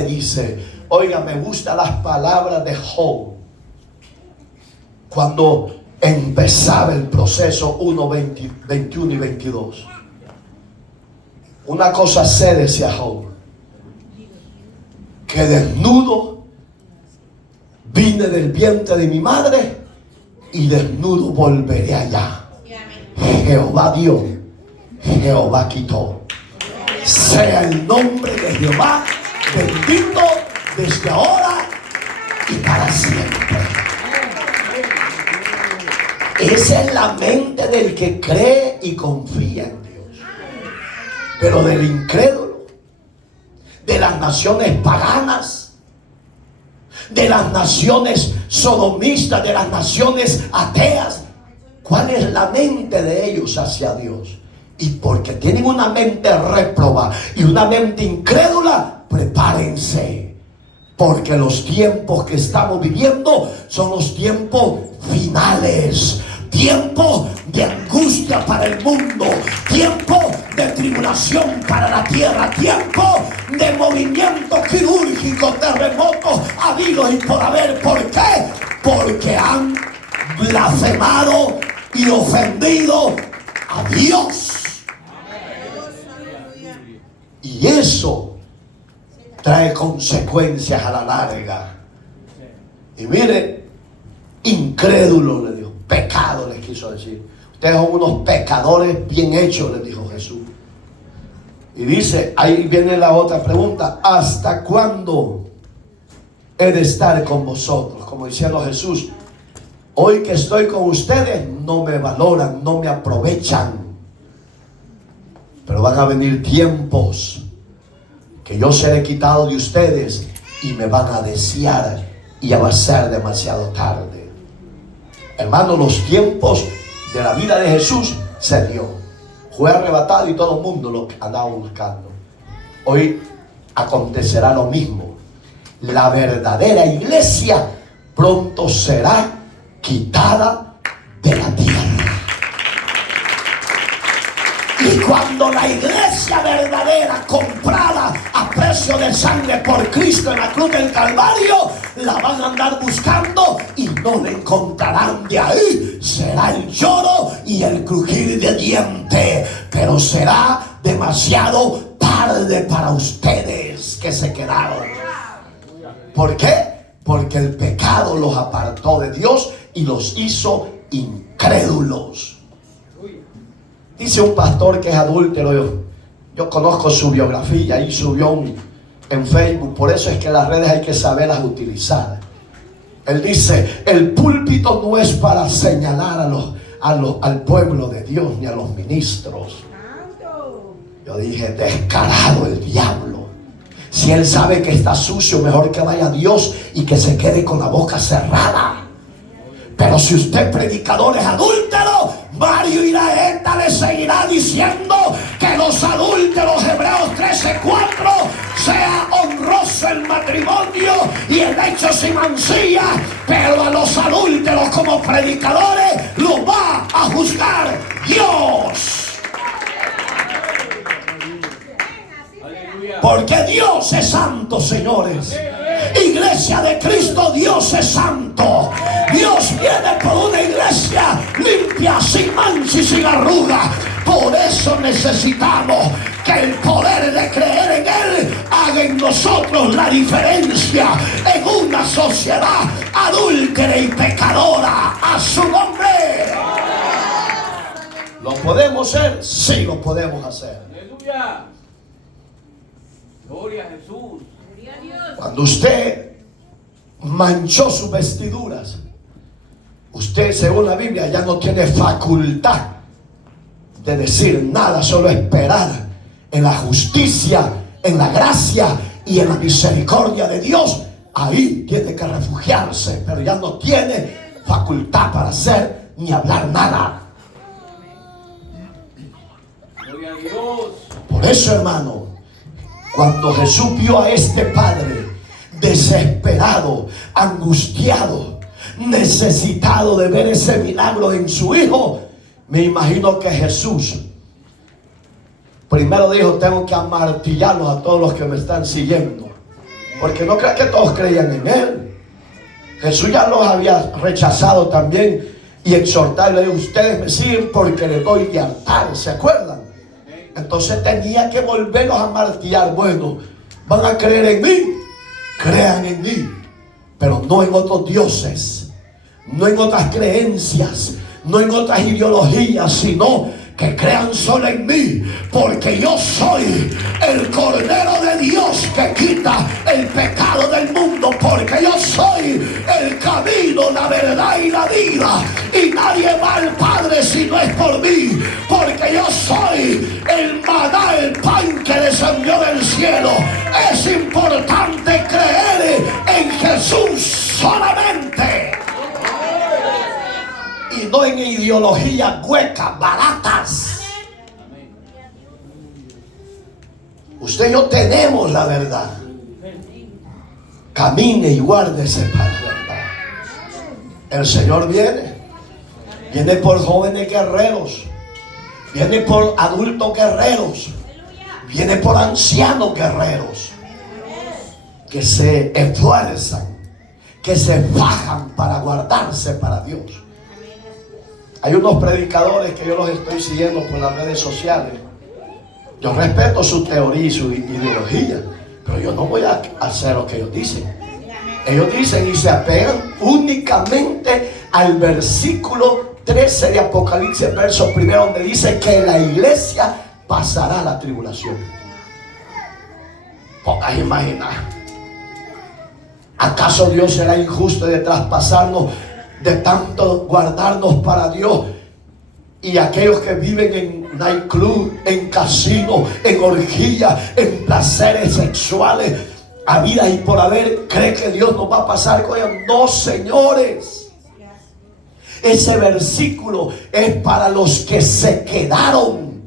dice. Oiga, me gustan las palabras de Job cuando empezaba el proceso 1, 21 y 22. Una cosa sé, decía Job, que desnudo vine del vientre de mi madre y desnudo volveré allá. Jehová dio, Jehová quitó. Sea el nombre de Jehová bendito desde ahora y para siempre. Esa es la mente del que cree y confía en Dios. Pero del incrédulo, de las naciones paganas, de las naciones sodomistas, de las naciones ateas, ¿cuál es la mente de ellos hacia Dios? Y porque tienen una mente réproba y una mente incrédula, prepárense, porque los tiempos que estamos viviendo son los tiempos finales. Tiempo de angustia para el mundo, tiempo de tribulación para la tierra, tiempo de movimiento quirúrgico, terremotos habidos y por haber. ¿Por qué? Porque han blasfemado y ofendido a Dios. Y eso trae consecuencias a la larga. Y mire, incrédulo le dijo, pecado les quiso decir. Ustedes son unos pecadores bien hechos, les dijo Jesús. Y dice, ahí viene la otra pregunta: ¿hasta cuándo he de estar con vosotros? Como diciendo Jesús, hoy que estoy con ustedes no me valoran, no me aprovechan, pero van a venir tiempos que yo seré quitado de ustedes y me van a desear y ya va a ser demasiado tarde. Hermano, los tiempos de la vida de Jesús se dio. Fue arrebatado y todo el mundo lo andaba buscando. Hoy acontecerá lo mismo. La verdadera iglesia pronto será quitada de la tierra. Y cuando la iglesia verdadera, comprada a precio de sangre por Cristo en la cruz del Calvario, la van a andar buscando y no la encontrarán. De ahí será el lloro y el crujir de dientes, pero será demasiado tarde para ustedes que se quedaron. ¿Por qué? Porque el pecado los apartó de Dios y los hizo incrédulos. Dice un pastor que es adúltero, yo conozco su biografía y subió en Facebook, por eso es que las redes hay que saberlas utilizar. Él dice: el púlpito no es para señalar al pueblo de Dios ni a los ministros. Yo dije: descarado el diablo. Si él sabe que está sucio, mejor que vaya a Dios y que se quede con la boca cerrada. Pero si usted, predicador, es adúltero, Mario Iraeta le seguirá diciendo que los adúlteros, Hebreos 13:4, sea honroso el matrimonio y el hecho sin mancilla, pero a los adúlteros como predicadores los va a juzgar Dios. Porque Dios es santo, señores. Iglesia de Cristo, Dios es santo. Dios viene por una iglesia limpia, sin mancha y sin arruga. Por eso necesitamos que el poder de creer en Él haga en nosotros la diferencia en una sociedad adúltera y pecadora. A su nombre. ¿Lo podemos hacer? Sí, lo podemos hacer. Aleluya. Gloria a Jesús. Cuando usted manchó sus vestiduras, usted, según la Biblia, ya no tiene facultad de decir nada, solo esperar en la justicia, en la gracia y en la misericordia de Dios. Ahí tiene que refugiarse, pero ya no tiene facultad para hacer ni hablar nada. Gloria a Dios. Por eso, hermano, cuando Jesús vio a este padre desesperado, angustiado, necesitado de ver ese milagro en su hijo, me imagino que Jesús primero dijo: tengo que amartillarlos a todos los que me están siguiendo, porque no crean que todos creían en él. Jesús ya los había rechazado también y exhortado, le dijo: ustedes me siguen porque les doy de altar, ¿se acuerdan? Entonces tenía que volverlos a martillar. Bueno, van a creer en mí, crean en mí, pero no en otros dioses, no en otras creencias, no en otras ideologías, sino que crean solo en mí, porque yo soy el Cordero de Dios que quita el pecado del mundo, porque yo soy el camino, la verdad y la vida, y nadie va al Padre si no es por mí, porque yo soy el maná, el pan que descendió del cielo. Es importante creer en Jesús solamente, y no en ideologías huecas, baratas. Usted y yo tenemos la verdad. Camine y guárdese para la verdad. El Señor viene por jóvenes guerreros, viene por adultos guerreros, viene por ancianos guerreros que se esfuerzan, que se fajan para guardarse para Dios. Hay unos predicadores que yo los estoy siguiendo por las redes sociales. Yo respeto su teoría y su ideología, pero yo no voy a hacer lo que ellos dicen. Ellos dicen y se apegan únicamente al versículo 13 de Apocalipsis, verso 1, donde dice que la iglesia pasará la tribulación. Pocas imaginar. ¿Acaso Dios será injusto de traspasarnos, de tanto guardarnos para Dios? Y aquellos que viven en nightclub, en casino, en orgía, en placeres sexuales, a vida y por haber, cree que Dios nos va a pasar con ellos. No, señores. Ese versículo es para los que se quedaron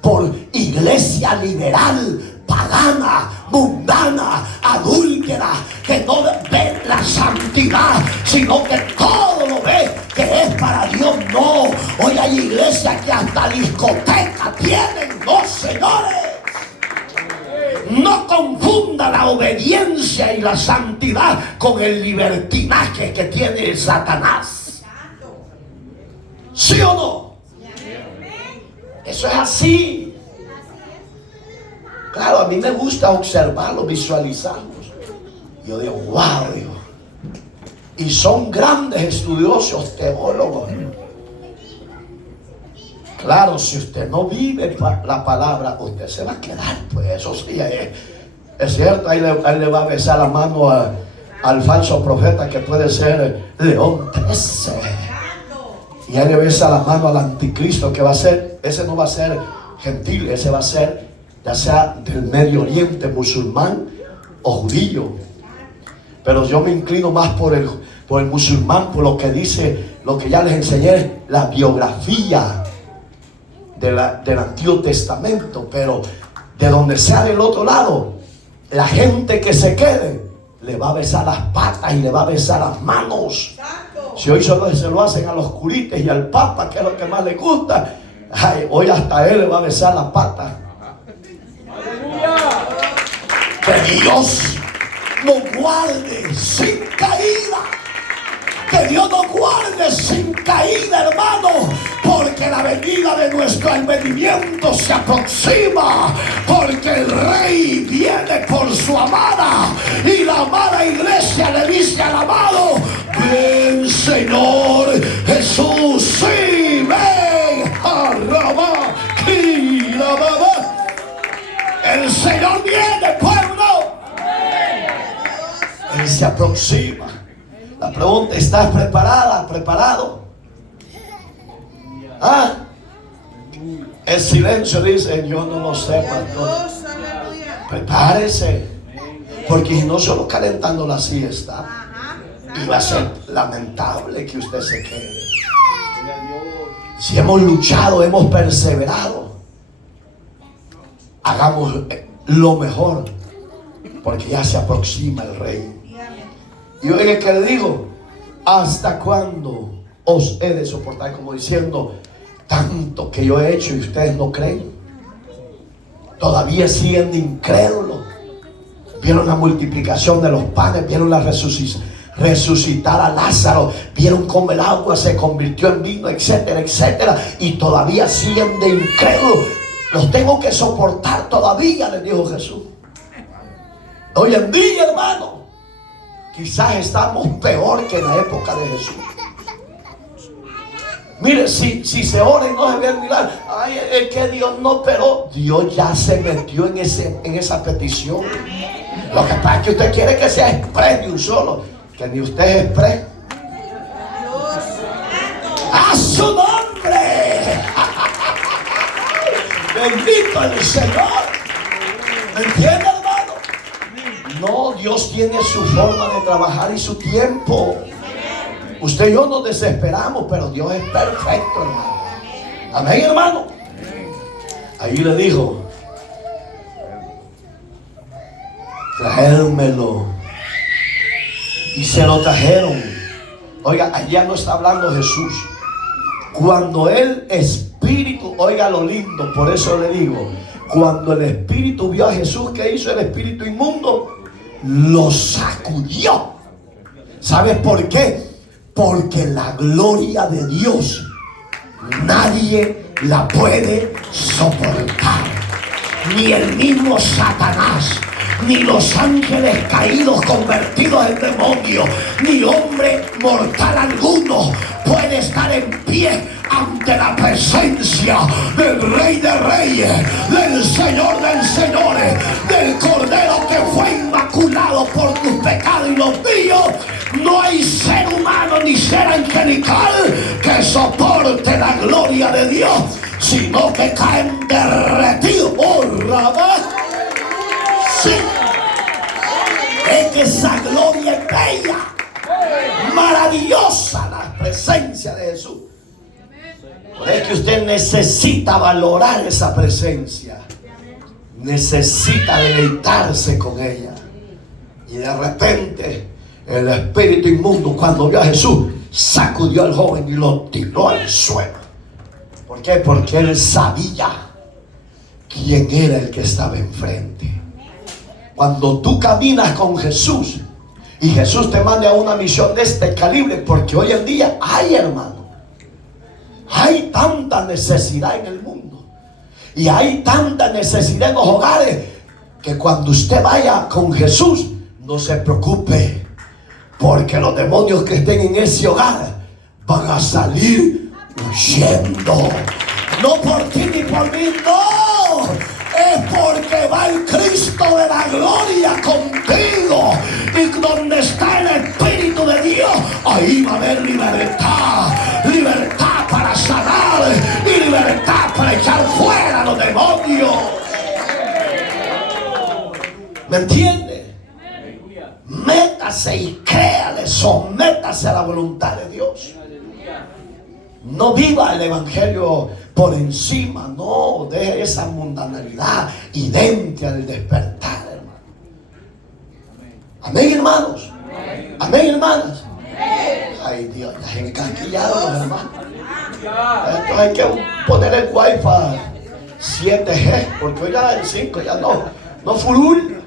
por iglesia liberal, pagana, mundana, adúltera, que no ve la santidad, sino que todo lo ve que es para Dios. No, hoy hay iglesias que hasta discoteca tienen. No, señores, No confunda la obediencia y la santidad con el libertinaje que tiene Satanás. ¿Sí o no? Eso es así. Claro, a mí me gusta observarlos, visualizarlos. Yo digo, wow, digo. Y son grandes estudiosos, teólogos. Claro, si usted no vive la palabra, usted se va a quedar, pues eso sí, es cierto, ahí le va a besar la mano al falso profeta que puede ser León 13. Y ahí le besa la mano al anticristo que va a ser, ese no va a ser gentil, ese va a ser ya sea del Medio Oriente, musulmán o judío. Pero yo me inclino más por el musulmán, por lo que dice, lo que ya les enseñé, la biografía del Antiguo Testamento. Pero de donde sea del otro lado, la gente que se quede le va a besar las patas y le va a besar las manos. Si hoy solo se lo hacen a los curites y al papa, que es lo que más le gusta, ay, hoy hasta él le va a besar las patas. Que Dios nos guarde sin caída. Que Dios nos guarde sin caída, hermano, porque la venida de nuestro advenimiento se aproxima, porque el Rey viene por su amada, y la amada iglesia le dice al amado: ven, Señor Jesús, sí, ven. El Señor viene, pueblo. Él se aproxima. La pregunta: ¿estás preparada? ¿Preparado? ¿Ah? El silencio dice: yo no lo sé, pastor. Prepárese, porque si no, solo calentando la siesta, y va a ser lamentable que usted se quede. Si hemos luchado, hemos perseverado, hagamos lo mejor, porque ya se aproxima el Rey. Y oiga que le digo: ¿hasta cuándo os he de soportar? Como diciendo, tanto que yo he hecho y ustedes no creen. Todavía siguen incrédulos. Vieron la multiplicación de los panes, vieron la resucitar a Lázaro, vieron cómo el agua se convirtió en vino, etcétera, etcétera, y todavía siguen de incrédulos. Los tengo que soportar todavía, les dijo Jesús. Hoy en día, hermano, quizás estamos peor que en la época de Jesús. Mire, si se ora y no se ve el milagro, ay, es que Dios no, pero Dios ya se metió en esa petición. Lo que pasa es que usted quiere que sea express de un solo, que ni usted es express. ¡A su nombre! Bendito el Señor. ¿Me entiende, hermano? No, Dios tiene su forma de trabajar y su tiempo. Usted y yo nos desesperamos, pero Dios es perfecto, hermano. Amén, hermano. Ahí le dijo: traérmelo. Y se lo trajeron. Oiga, allá no está hablando Jesús. Cuando el Espíritu, oiga lo lindo, por eso le digo, cuando el Espíritu vio a Jesús, ¿qué hizo el espíritu inmundo? Lo sacudió. ¿Sabes por qué? Porque la gloria de Dios nadie la puede soportar. Ni el mismo Satanás, ni los ángeles caídos convertidos en demonios, ni hombre mortal alguno puede estar en pie ante la presencia del Rey de Reyes, del Señor de Señores, del Cordero que fue inmaculado por tus pecados y los míos. No hay ser humano ni ser angelical que soporte la gloria de Dios, sino que caen derretidos. ¡Oh, Rabá! Sí. Es que esa gloria es bella, maravillosa, la presencia de Jesús. Por eso es que usted necesita valorar esa presencia, necesita deleitarse con ella. Y de repente el espíritu inmundo, cuando vio a Jesús, sacudió al joven y lo tiró al suelo. ¿Por qué? Porque él sabía quién era el que estaba enfrente. Cuando tú caminas con Jesús y Jesús te manda a una misión de este calibre, porque hoy en día hay, hermano, hay tanta necesidad en el mundo y hay tanta necesidad en los hogares, que cuando usted vaya con Jesús, no se preocupe, porque los demonios que estén en ese hogar van a salir huyendo. No por ti ni por mí, no. Es porque va el Cristo de la gloria contigo. Y donde está el Espíritu de Dios, ahí va a haber libertad. Libertad para sanar y libertad para echar fuera a los demonios. ¿Me entiende? Métase y créale, sométase a la voluntad de Dios. No viva el evangelio por encima, no, deje esa mundanalidad y dente al despertar, hermano. Amén, hermanos. Amén, hermanas. Ay, Dios, ya se encasquillaron, hermano. Esto hay que poner el wifi 7G, porque hoy ya el 5 ya no furul.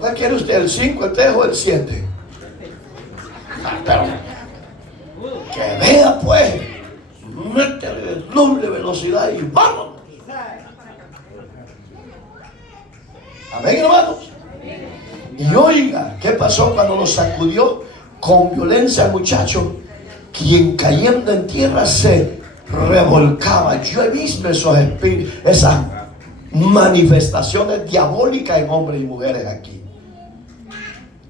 ¿Cuál quiere usted? ¿El 5, el 3 o el 7? Pero que vea pues, métele doble velocidad y vámonos. Amén, hermanos. Y oiga, ¿qué pasó cuando lo sacudió con violencia al muchacho? Quien cayendo en tierra se revolcaba. Yo he visto esos espíritus, esas manifestaciones diabólicas en hombres y mujeres aquí.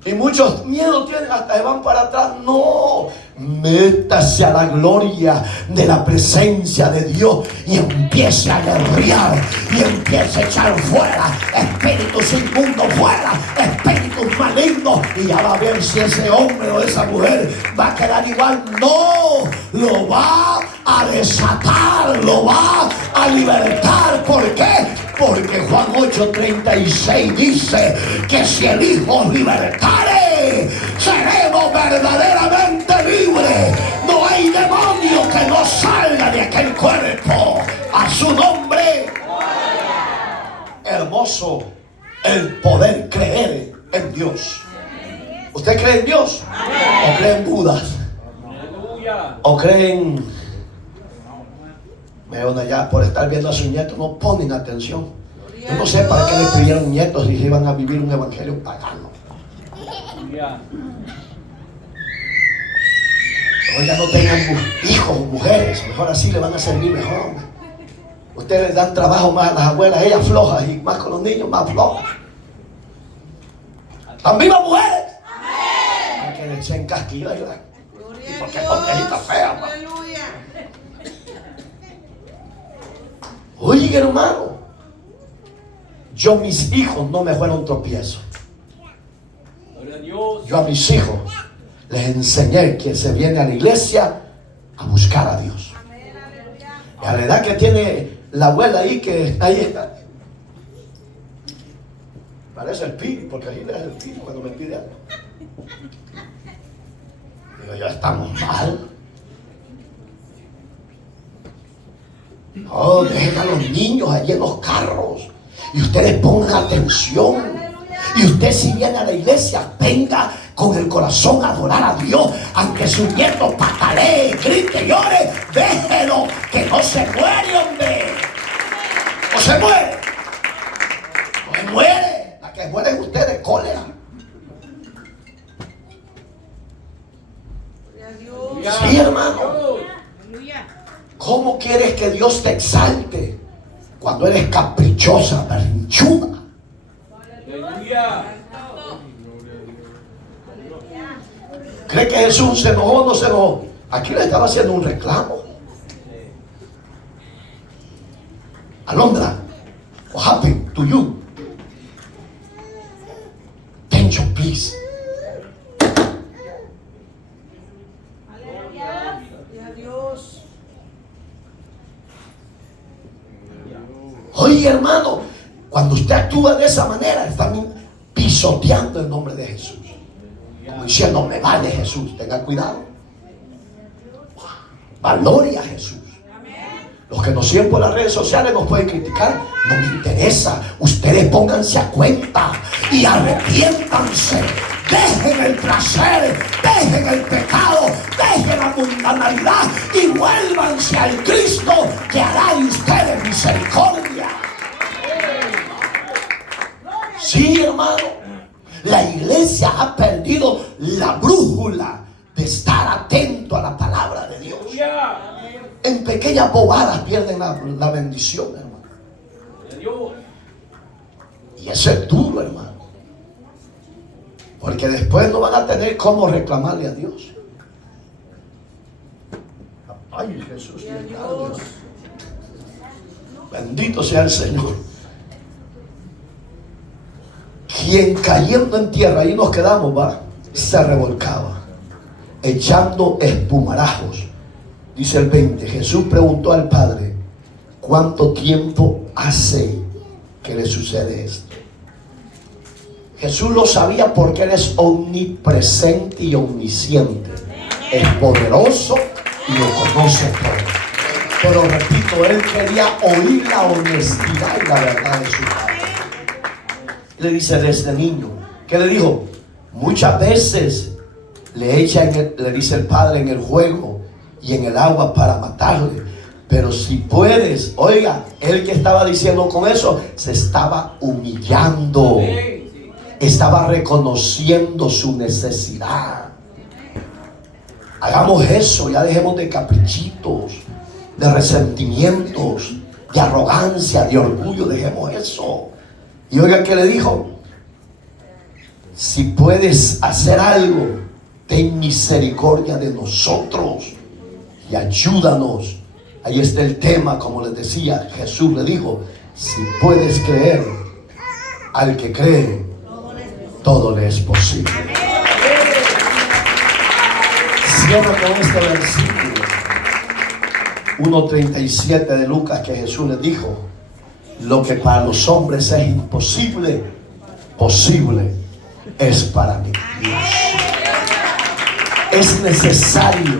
Y muchos miedos tienen, hasta se van para atrás. No, métase a la gloria de la presencia de Dios y empiece a guerrear y empiece a echar fuera espíritus inmundos, fuera espíritus malignos, y ya va a ver si ese hombre o esa mujer va a quedar igual. No, lo va a desatar, lo va a libertar. ¿Por qué? Porque Juan 8:36 dice que si el Hijo os libertare, seremos verdaderamente libres. No hay demonio que no salga de aquel cuerpo. A su nombre. Hermoso el poder creer en Dios. ¿Usted cree en Dios? ¿O cree en Budas? ¿O creen? Meona ya por estar viendo a sus nietos no ponen atención. Yo no sé para qué les pidieron nietos si iban a vivir un evangelio pagano. Hoy ya no tengan hijos o mujeres, mejor así le van a servir mejor. Ustedes les dan trabajo más a las abuelas, ellas flojas, y más con los niños, más flojas. ¿Están vivas mujeres? Hay que les encasquillan. ¿Y por qué contejita fea? Oye, hermano, yo mis hijos no me fueron tropiezo. Yo a mis hijos les enseñé que se viene a la iglesia a buscar a Dios. Y a la edad que tiene la abuela ahí, que ahí está, parece el Piri, porque ahí le es el Piri cuando me pide algo. Digo, ya estamos mal. No, dejen a los niños allí en los carros y ustedes pongan atención. Y usted, si viene a la iglesia, venga con el corazón a adorar a Dios, aunque su nieto patalee, grite, llore, déjelo, que no se muere, hombre. No se muere. No se muere. La que muere es usted de cólera. Sí, hermano. ¿Cómo quieres que Dios te exalte cuando eres caprichosa, berrinchuda? ¿Cree que Jesús se enojó o no se enojó? Aquí le estaba haciendo un reclamo. Alondra, what happened to you? Attention, please. Oye, hermano, cuando usted actúa de esa manera, están pisoteando el nombre de Jesús. Como diciendo, me vale Jesús, tenga cuidado. Valore a Jesús. Los que nos siguen por las redes sociales nos pueden criticar. No me interesa. Ustedes pónganse a cuenta y arrepiéntanse. Dejen el placer, dejen el pecado, dejen la mundanalidad y vuélvanse al Cristo que hará de ustedes misericordia. Sí, hermano, la iglesia ha perdido la brújula de estar atento a la palabra de Dios. En pequeñas bobadas pierden la bendición, hermano. Y eso es duro, hermano. Porque después no van a tener cómo reclamarle a Dios. Ay, Jesús. Bendito sea el Señor. Quien cayendo en tierra, ahí nos quedamos, va, se revolcaba, echando espumarajos. Dice el 20, Jesús preguntó al Padre, ¿cuánto tiempo hace que le sucede esto? Jesús lo sabía porque Él es omnipresente y omnisciente. Es poderoso y lo conoce todo. Pero repito, Él quería oír la honestidad y la verdad de su Padre. Le dice desde niño, ¿qué le dijo? Muchas veces le dice el Padre, en el juego y en el agua para matarle. Pero si puedes, oiga, él que estaba diciendo con eso, se estaba humillando. Estaba reconociendo su necesidad. Hagamos eso, ya dejemos de caprichitos, de resentimientos, de arrogancia, de orgullo, dejemos eso. Y oiga que le dijo, si puedes hacer algo, ten misericordia de nosotros y ayúdanos. Ahí está el tema, como les decía, Jesús le dijo, si puedes creer, al que cree, todo le es posible. Cierro con este versículo 1:37 de Lucas, que Jesús le dijo, lo que para los hombres es imposible, posible es para mí. Es necesario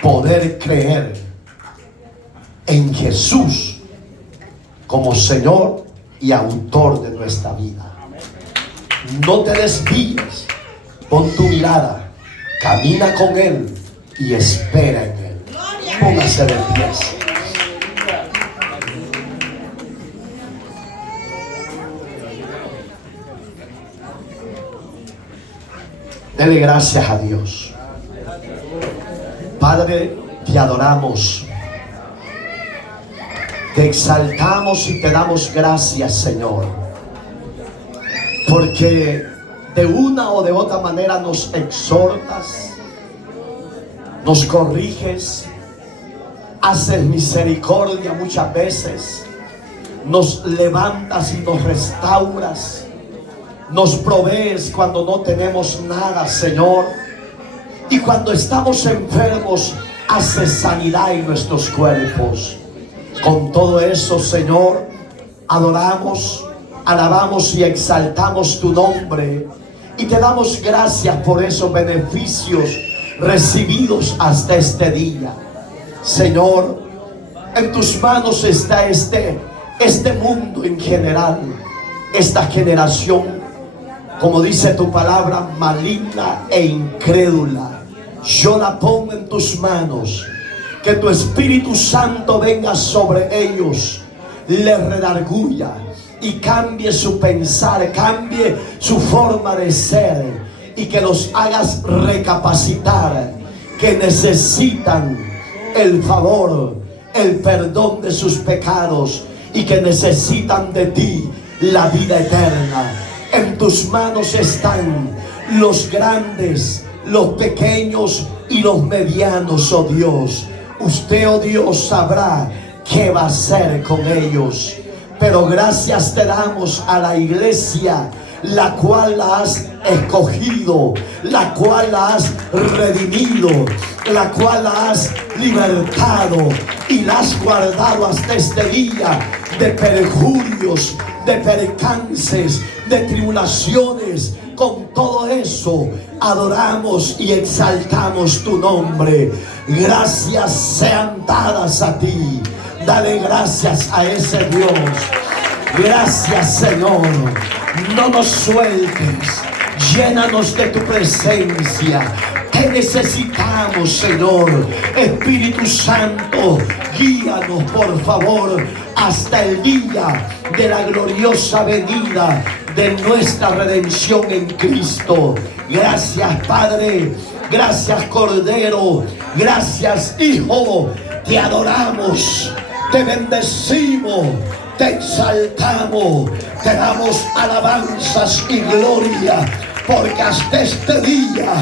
poder creer en Jesús como Señor y autor de nuestra vida. No te desvíes, pon tu mirada, camina con Él y espera en Él. Póngase de pies. Dele gracias a Dios. Padre, te adoramos, te exaltamos y te damos gracias, Señor, porque de una o de otra manera nos exhortas, nos corriges, haces misericordia muchas veces, nos levantas y nos restauras, nos provees cuando no tenemos nada, Señor, y cuando estamos enfermos, haces sanidad en nuestros cuerpos. Con todo eso, Señor, adoramos, alabamos y exaltamos tu nombre y te damos gracias por esos beneficios recibidos hasta este día. Señor, en tus manos está este mundo en general, esta generación, como dice tu palabra, maligna e incrédula. Yo la pongo en tus manos. Que tu Espíritu Santo venga sobre ellos, les redarguya y cambie su pensar, cambie su forma de ser, y que los hagas recapacitar que necesitan el favor, el perdón de sus pecados, y que necesitan de ti la vida eterna. En tus manos están los grandes, los pequeños y los medianos, oh Dios. Usted, oh Dios, sabrá qué va a hacer con ellos. Pero gracias te damos a la iglesia, la cual la has escogido, la cual la has redimido, la cual la has libertado y la has guardado hasta este día de perjurios, de percances, de tribulaciones, con todo eso, adoramos y exaltamos tu nombre. Gracias sean dadas a ti. Dale gracias a ese Dios. Gracias, Señor. No nos sueltes. Llénanos de tu presencia. Te necesitamos, Señor. Espíritu Santo, guíanos, por favor, hasta el día de la gloriosa venida de nuestra redención en Cristo. Gracias, Padre. Gracias, Cordero. Gracias, Hijo. Te adoramos. Te bendecimos. Te exaltamos. Te damos alabanzas y gloria. Porque hasta este día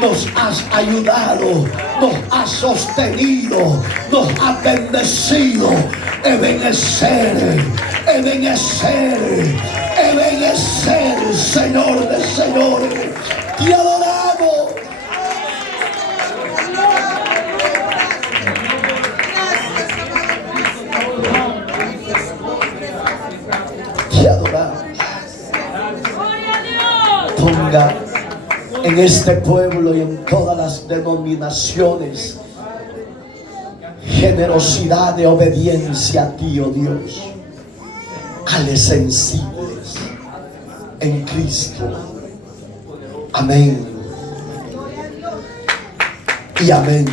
nos has ayudado, nos has sostenido, nos has bendecido. Ebenecer, Ebenecer, Ebenecer, Señor de señores. Te adoramos. Te adoramos. Ponga en este pueblo y en todas las denominaciones generosidad de obediencia a ti, oh Dios. Hale sensibles en Cristo. Amén y amén.